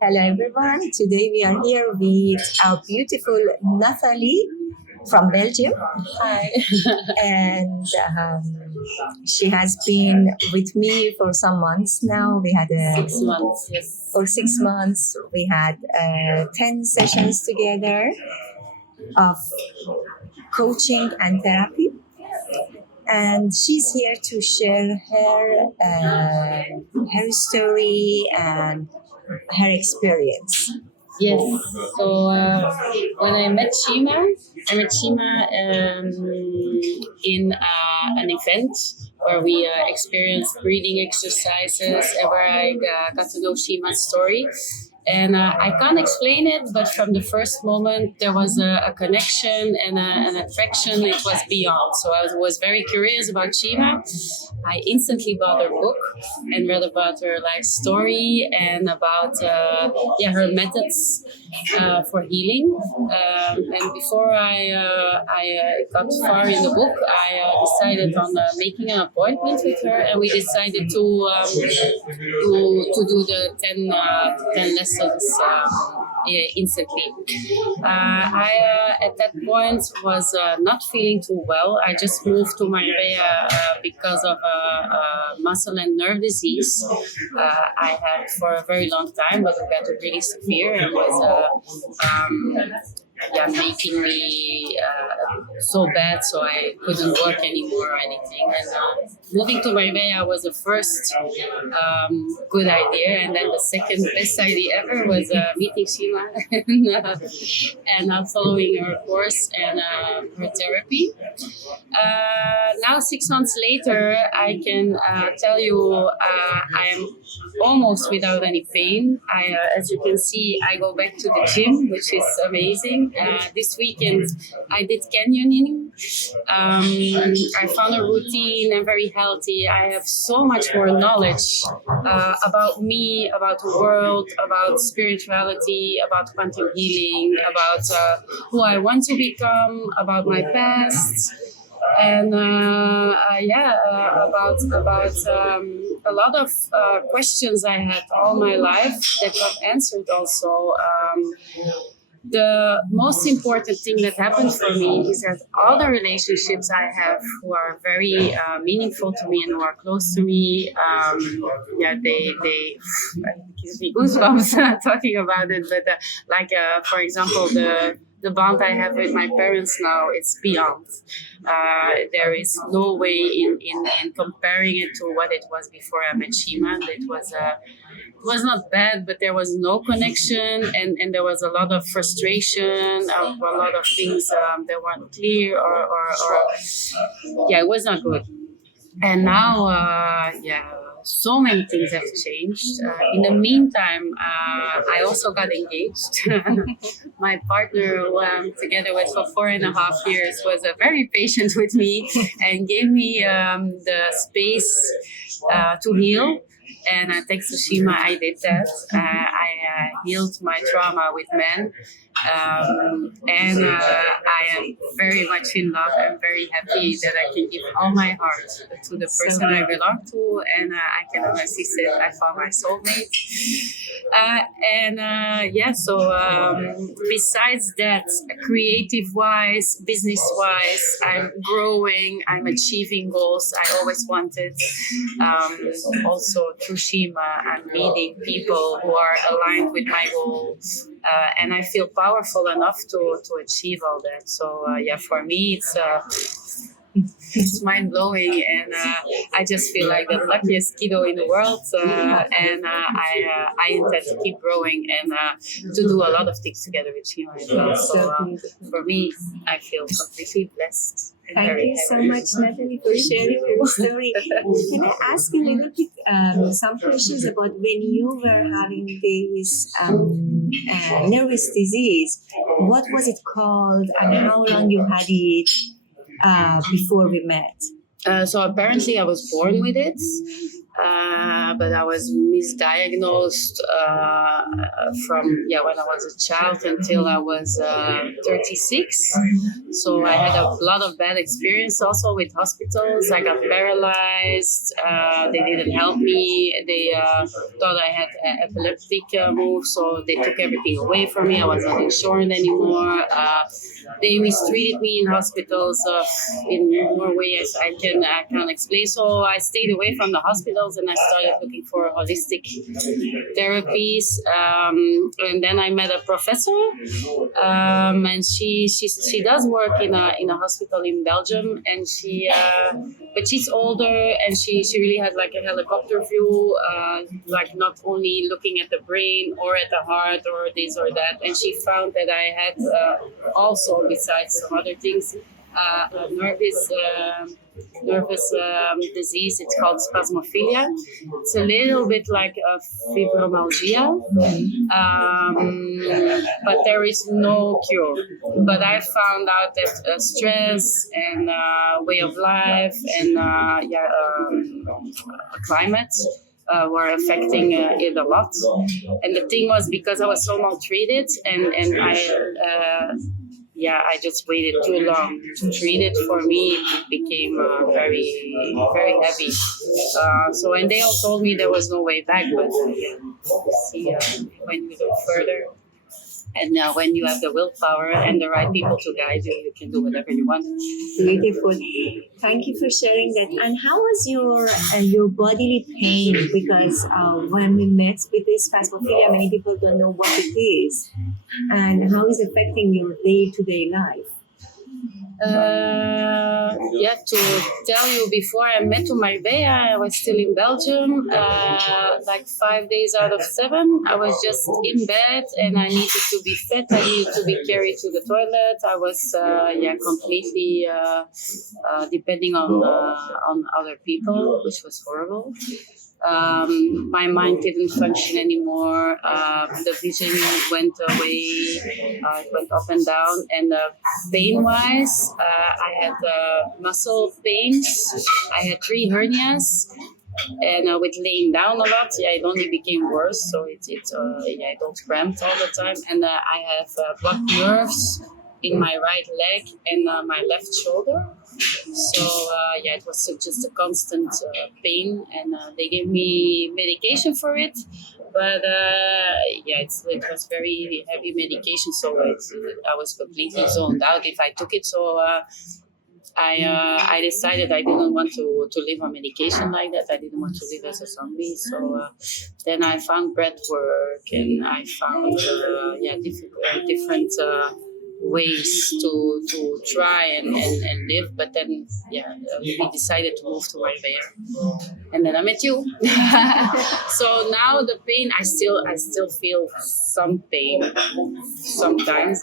Hello, everyone. Today we are here with our beautiful Nathalie from Belgium. Hi. And she has been with me for some months now. We had 6 months, yes. for 6 months. We had 10 sessions together of coaching and therapy. And she's here to share her story and her experience. Yes. So when I met Shima in an event where we experienced breathing exercises and where I got to know Shima's story. And I can't explain it, but from the first moment there was a connection and an attraction. It was beyond. So I was very curious about Shima. I instantly bought her book and read about her life story and about her methods for healing. And before I got far in the book, I decided on making an appointment with her, and we decided to do the 10 lessons instantly. I at that point was not feeling too well. I just moved to Marbella because of a muscle and nerve disease I had for a very long time, but it got really severe and was making me so bad, so I couldn't work anymore or anything. And moving to Marbella was the first good idea, and then the second best idea ever was meeting Shima and following her course and her therapy. Now, 6 months later, I can tell you I am almost without any pain. As you can see, I go back to the gym, which is amazing. This weekend, I did canyoning. I found a routine. I'm very healthy. I have so much more knowledge about me, about the world, about spirituality, about quantum healing, about who I want to become, about my past. And about a lot of questions I had all my life that got answered also. The most important thing that happened for me is that all the relationships I have who are very meaningful to me and who are close to me, they gives me goosebumps talking about it. But for example, the bond I have with my parents now, it's beyond. There is no way in comparing it to what it was before I met Shima. It was not bad, but there was no connection, and there was a lot of frustration, a lot of things that weren't clear, it was not good. And now, so many things have changed. In the meantime, I also got engaged. My partner, who I'm together with for 4.5 years, was very patient with me and gave me the space to heal. And thanks to Shima, I did that. I healed my trauma with men. And I am very much in love. I'm very happy that I can give all my heart to the person I belong to. And I can honestly say that I found my soulmate. Besides that, creative-wise, business-wise, I'm growing, I'm achieving goals I always wanted. Also, through Shima, I'm meeting people who are aligned with my goals. And I feel powerful enough to achieve all that. So, for me, it's mind-blowing, and I just feel like the luckiest kiddo in the world, and I intend to keep growing and to do a lot of things together with Shima as well. So for me, I feel completely blessed. Thank you so much, Nathalie, for sharing your story. Can I ask you a little bit some questions about when you were having this nervous disease? What was it called, and how long you had it before we met? So apparently I was born with it. But I was misdiagnosed from when I was a child until I was 36. So I had a lot of bad experience also with hospitals. I got paralyzed. They didn't help me. They thought I had epileptic move, so they took everything away from me. I was not insured anymore. They mistreated me in hospitals in more ways I can't explain. So I stayed away from the hospitals and I started looking for holistic therapies. And then I met a professor, and she does work in a hospital in Belgium, and but she's older and she really has like a helicopter view, like not only looking at the brain or at the heart or this or that. And she found that I had also, besides some other things, a nervous disease. It's called Spasmophilia. It's a little bit like a fibromyalgia, but there is no cure. But I found out that stress and way of life and climate were affecting it a lot. And the thing was, because I was so maltreated and I just waited too long to treat it. For me, it became very, very heavy. And they all told me there was no way back, but we'll see when we go further. And when you have the willpower and the right people to guide you, you can do whatever you want. Beautiful. Thank you for sharing that. And how was your bodily pain? Because when we met with this Spasmophilia, many people don't know what it is and how it's affecting your day-to-day life. To tell you, before I met to Marbella, I was still in Belgium. Like 5 days out of 7, I was just in bed and I needed to be fed. I needed to be carried to the toilet. I was completely depending on other people, which was horrible. My mind didn't function anymore. The vision went away. It went up and down. And pain-wise, I had muscle pains. I had 3 hernias. And with laying down a lot, it only became worse. So I got cramped all the time. And I have blocked nerves in my right leg and my left shoulder. So it was just a constant pain, and they gave me medication for it. But it was very heavy medication, so I was completely zoned out if I took it. So I decided I didn't want to live on medication like that. I didn't want to live as a zombie. So then I found breath work, and I found different ways to try and live. But then we decided to move to Marbella, and then I met you. So now the pain, I still feel some pain sometimes,